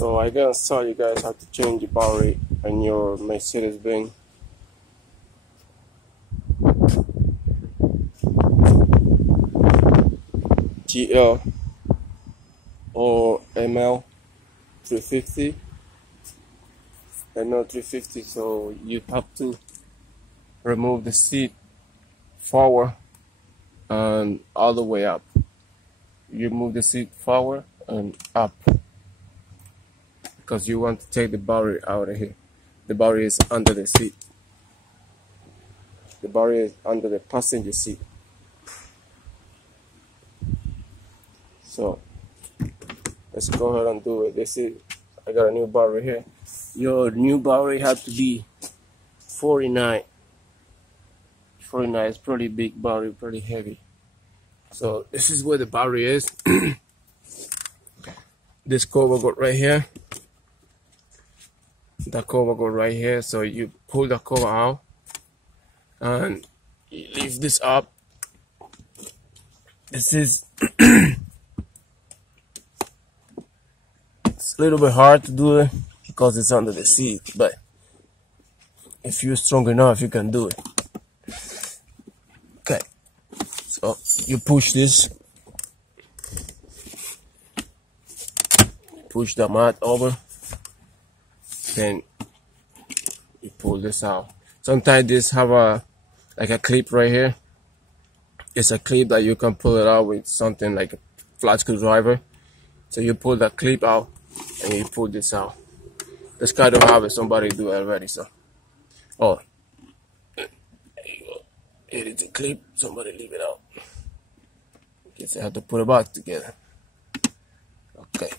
So I gotta tell you guys how to change the battery on your Mercedes-Benz GL or ML 350. I know 350, so you have to remove the seat forward and all the way up. You move the seat forward and up because you want to take the battery out of here. The battery is under the seat. The battery is under the passenger seat. So let's go ahead and do it. This is, I got a new battery here. Your new battery had to be 49. 49 is pretty big battery, pretty heavy. So this is where the battery is. This cover got right here. The cover got right here. So you pull the cover out and you lift this up. This is it's a little bit hard to do it because it's under the seat, but if you're strong enough, you can do it. Okay, so you push this, push the mat over, then you pull this out. Sometimes this have a like a clip right here. It's a clip that you can pull it out with something like a flat screwdriver. So you pull that clip out and you pull this out. This guy don't have it, somebody do it already. So, oh, there you go. Here is the clip, somebody leave it out. Guess I have to put it back together. Okay.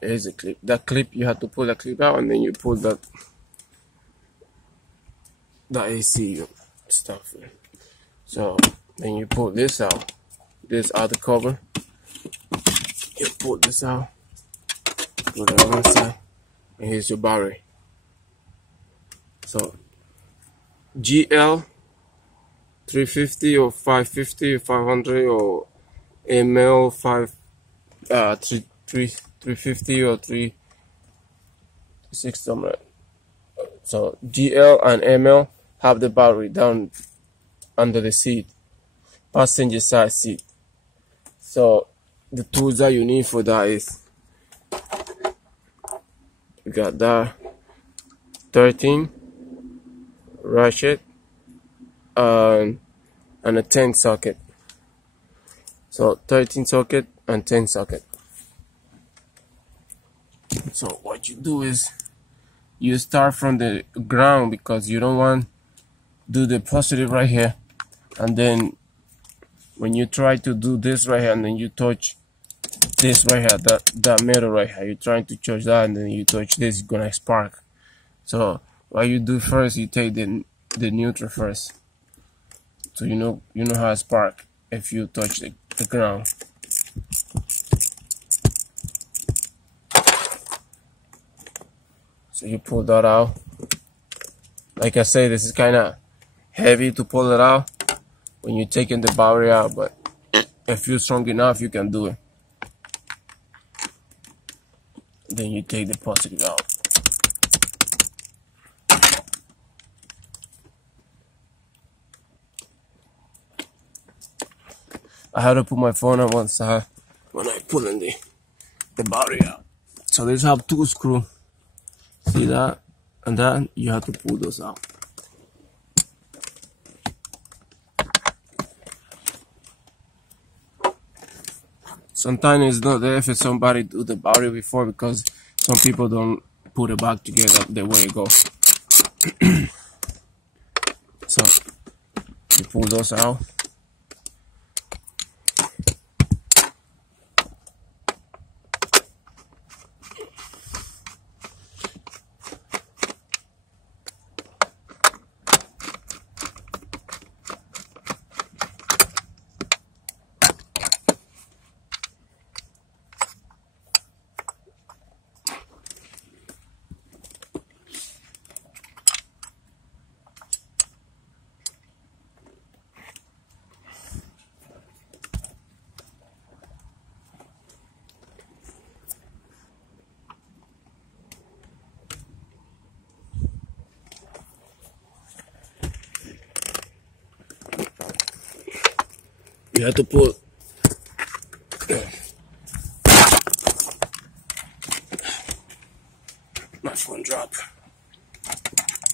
Here's the clip. That clip, you have to pull the clip out and then you pull the AC stuff. So then you pull this out. This out the cover. You pull this out. Put it on one side. And here's your battery. So GL 350 or 550 or 500 or ML 350 or 360 somewhere. So GL and ML have the battery down under the seat, passenger side seat. So the tools that you need for that is, you got that 13 ratchet and a 10 socket. So 13 socket and 10 socket. So what you do is you start from the ground because you don't want to do the positive right here, and then when you try to do this right here and then you touch this right here, that metal right here, you're trying to touch that and then you touch this, it's gonna spark. So what you do first, you take the neutral first, so you know how to spark if you touch the ground. So you pull that out. Like I say, this is kind of heavy to pull it out when you're taking the battery out, but if you're strong enough, you can do it. Then you take the positive out. I had to put my phone on one side when I pulling the battery out. So these have two screws. See that? And then you have to pull those out. Sometimes it's not there if somebody do the battery before, because some people don't put it back together the way it goes. So you pull those out. You have to pull. My phone dropped.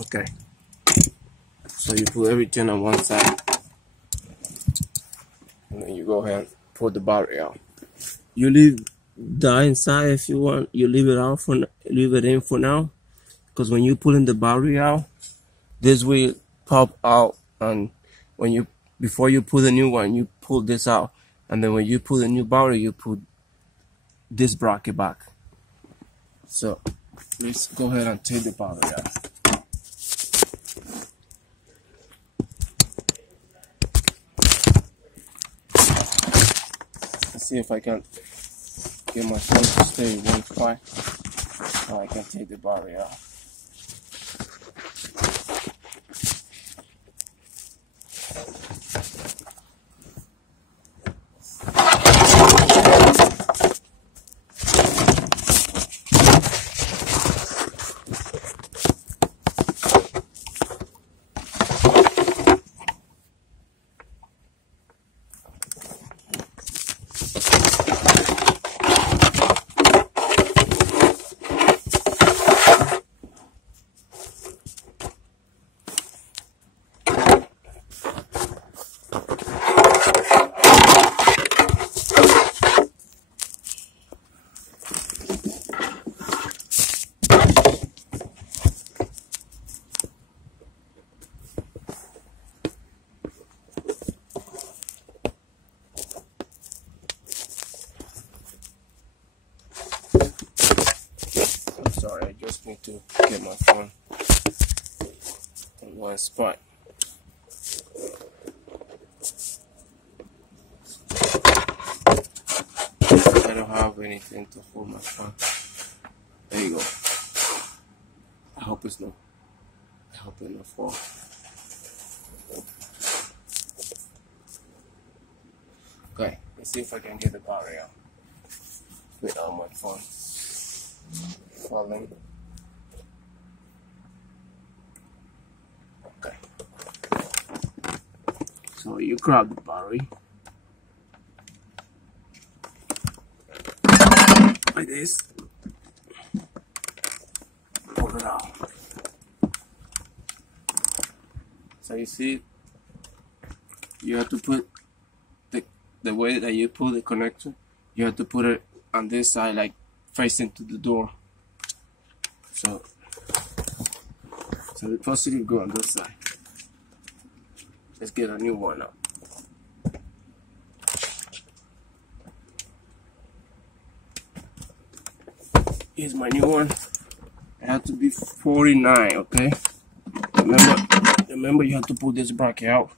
Okay. So you put everything on one side, and then you go ahead and pull the battery out. You leave the inside if you want. You leave it out for leave it in for now, because when you pulling the battery out, this will pop out, and when you before you pull the new one, you pull this out, and then when you pull the new battery, you put this bracket back. So let's go ahead and take the battery out. Let's see if I can get my phone to stay Wi-Fi so I can take the battery out. Sorry, I just need to get my phone in one spot. I don't have anything to hold my phone. There you go. I hope it's not fall. Okay, let's see if I can get the battery out without my phone falling. Okay. So you grab the battery like this, pull it out. So you see, you have to put the way that you put the connector, you have to put it on this side, like facing to the door. So the positive go on this side. Let's get a new one up. Here's my new one. It has to be 49, okay? Remember you have to pull this bracket out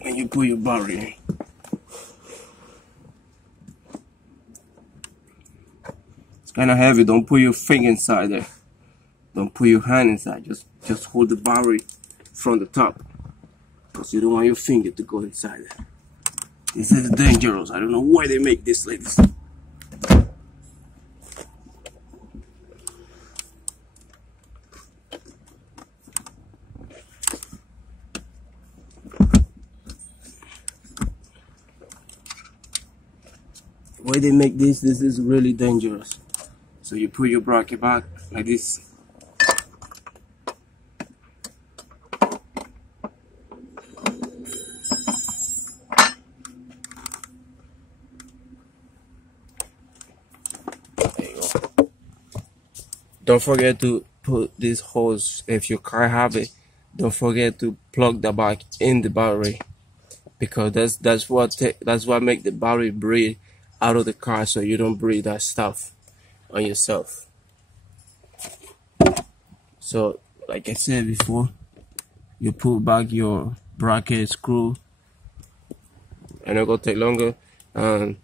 when you put your battery in. It's kind of heavy. Don't put your finger inside there. Don't put your hand inside. Just hold the battery from the top, because you don't want your finger to go inside there. This is dangerous. I don't know why they make this like this. The way they make this is really dangerous. So you put your bracket back like this. There you go. Don't forget to put these holes, if your car have it, don't forget to plug the back in the battery, because that's what make the battery breathe out of the car, so you don't breathe that stuff on yourself. So like I said before, you pull back your bracket screw, and it's gonna take longer, and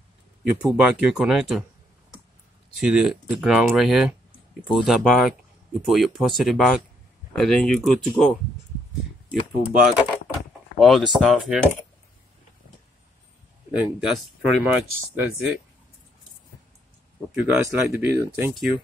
you pull back your connector. See the ground right here, you pull that back, you put your positive back, and then you're good to go. You pull back all the stuff here, then that's it. Hope you guys like the video. Thank you.